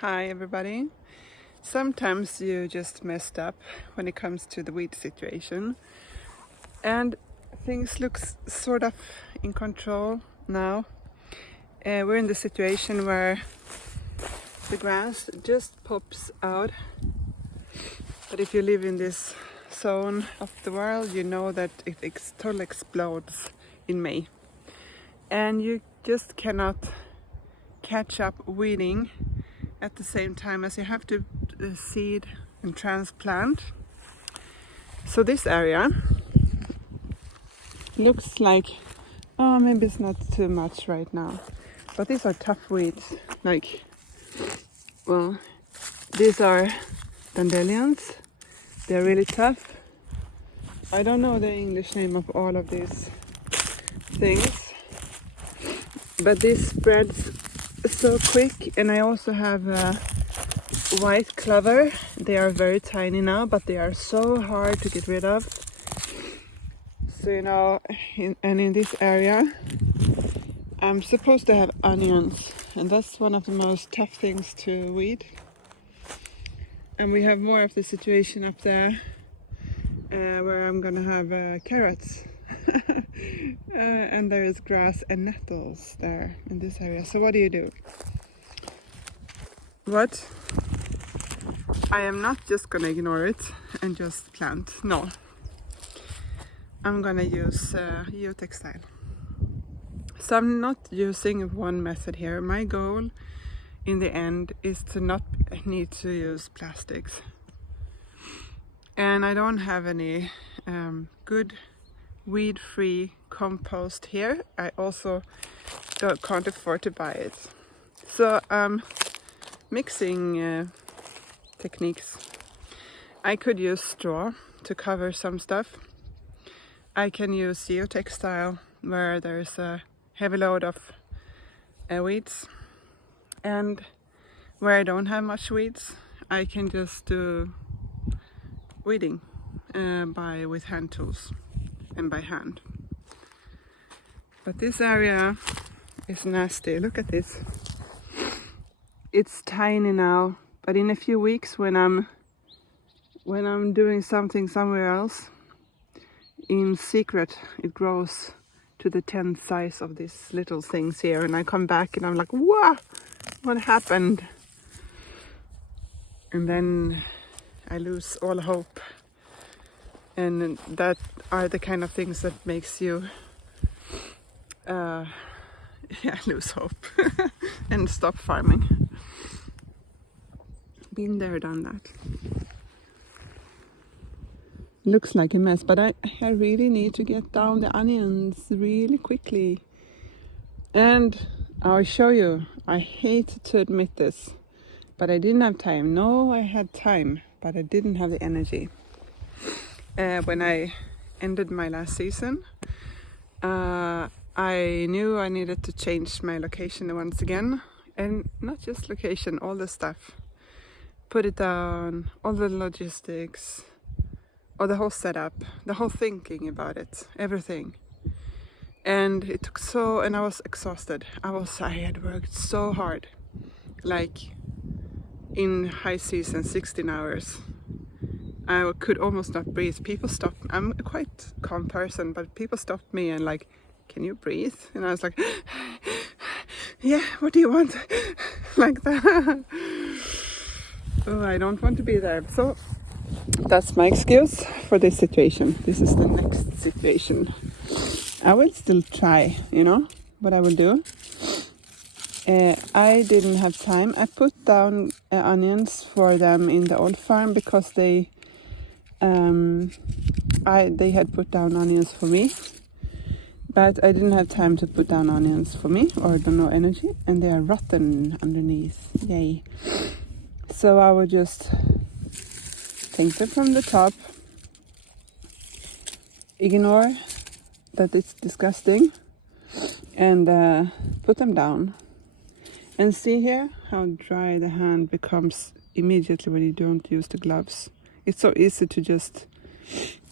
Hi everybody. Sometimes you just messed up when it comes to the weed situation, and things look sort of in control now. We're in the situation where the grass just pops out, but if you live in this zone of the world, you know that it totally explodes in May, and you just cannot catch up weeding at the same time as you have to seed and transplant. So this area looks like, oh, maybe it's not too much right now, but these are tough weeds. Like, well, these are dandelions. They're really tough. I don't know the English name of all of these things, but this spreads so quick. And I also have white clover. They are very tiny now, but they are so hard to get rid of. So in this area I'm supposed to have onions, and that's one of the most tough things to weed. And we have more of the situation up there where I'm gonna have carrots and there is grass and nettles there in this area. So what do? What? I am not just gonna ignore it and just plant. No, I'm gonna use geotextile. So I'm not using one method here. My goal in the end is to not need to use plastics. And I don't have any good weed-free compost here. I also can't afford to buy it. So I'm mixing techniques. I could use straw to cover some stuff. I can use geotextile where there's a heavy load of weeds, and where I don't have much weeds, I can just do weeding with hand tools and by hand. But this area is nasty. Look at this. It's tiny now, but in a few weeks when I'm doing something somewhere else, in secret it grows to the 10th size of these little things here, and I come back and I'm like, wow, what happened? And then I lose all hope, and that are the kind of things that makes you lose hope and stop farming. Been there, done that. Looks like a mess, but I really need to get down the onions really quickly. And I'll show you. I hate to admit this, but I didn't have time. No, I had time, but I didn't have the energy. When I ended my last season, I knew I needed to change my location once again. And not just location, all the stuff. Put it down, all the logistics, or the whole setup, the whole thinking about it, everything. And it took and I was exhausted. I had worked so hard, like in high season, 16 hours. I could almost not breathe. People stopped. I'm a quite calm person, but people stopped me and like, can you breathe? And I was like, yeah, what do you want? Like that. Oh, I don't want to be there. So that's my excuse for this situation. This is the next situation. I will still try, what I will do. I didn't have time. I put down onions for them in the old farm because they had put down onions for me. But I didn't have time to put down onions for me, or no energy, and they are rotten underneath. Yay. So I will just take them from the top, ignore that it's disgusting, and put them down. And see here how dry the hand becomes immediately when you don't use the gloves. It's so easy to just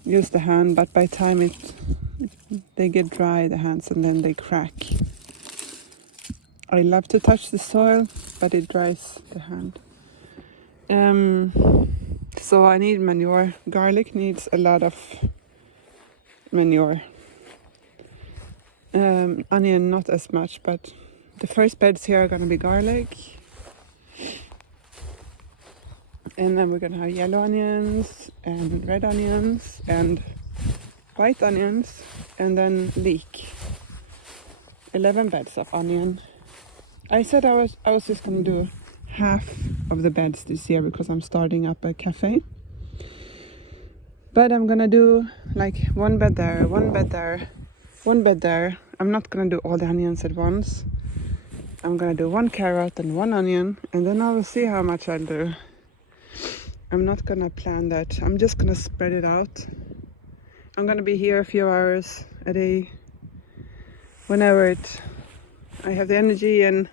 use the hand, but by the time they get dry, the hands, and then they crack. I love to touch the soil, but it dries the hand. So I need manure. Garlic needs a lot of manure. Onion not as much, but the first beds here are gonna be garlic. And then we're gonna have yellow onions and red onions and white onions, and then leek. 11 beds of onion. I said I was just gonna do half of the beds this year because I'm starting up a cafe. But I'm gonna do like one bed there, one bed there, one bed there. I'm not gonna do all the onions at once. I'm gonna do one carrot and one onion, and then I will see how much I'll do. I'm not gonna plan that. I'm just gonna spread it out. I'm gonna be here a few hours a day, whenever I have the energy, and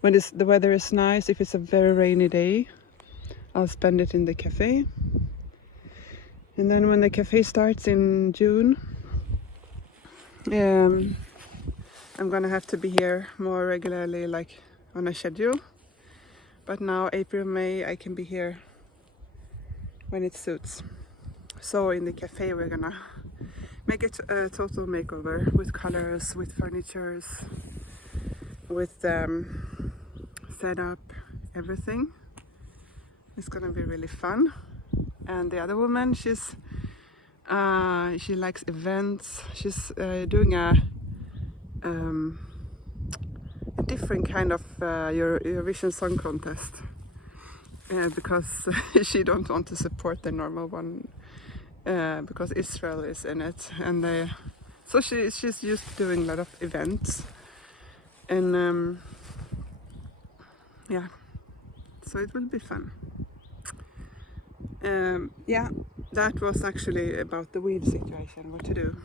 when the weather is nice. If it's a very rainy day, I'll spend it in the cafe. And then when the cafe starts in June, I'm gonna have to be here more regularly, like on a schedule. But now April, May, I can be here when it suits. So in the cafe we're gonna make it a total makeover with colors, with furnitures, with setup, everything. It's gonna be really fun. And the other woman, she likes events. She's doing a different kind of Eurovision Song Contest because she don't want to support the normal one because Israel is in it, and so she's used to doing a lot of events, and yeah, so it will be fun. Yeah, that was actually about the weed situation, what to do.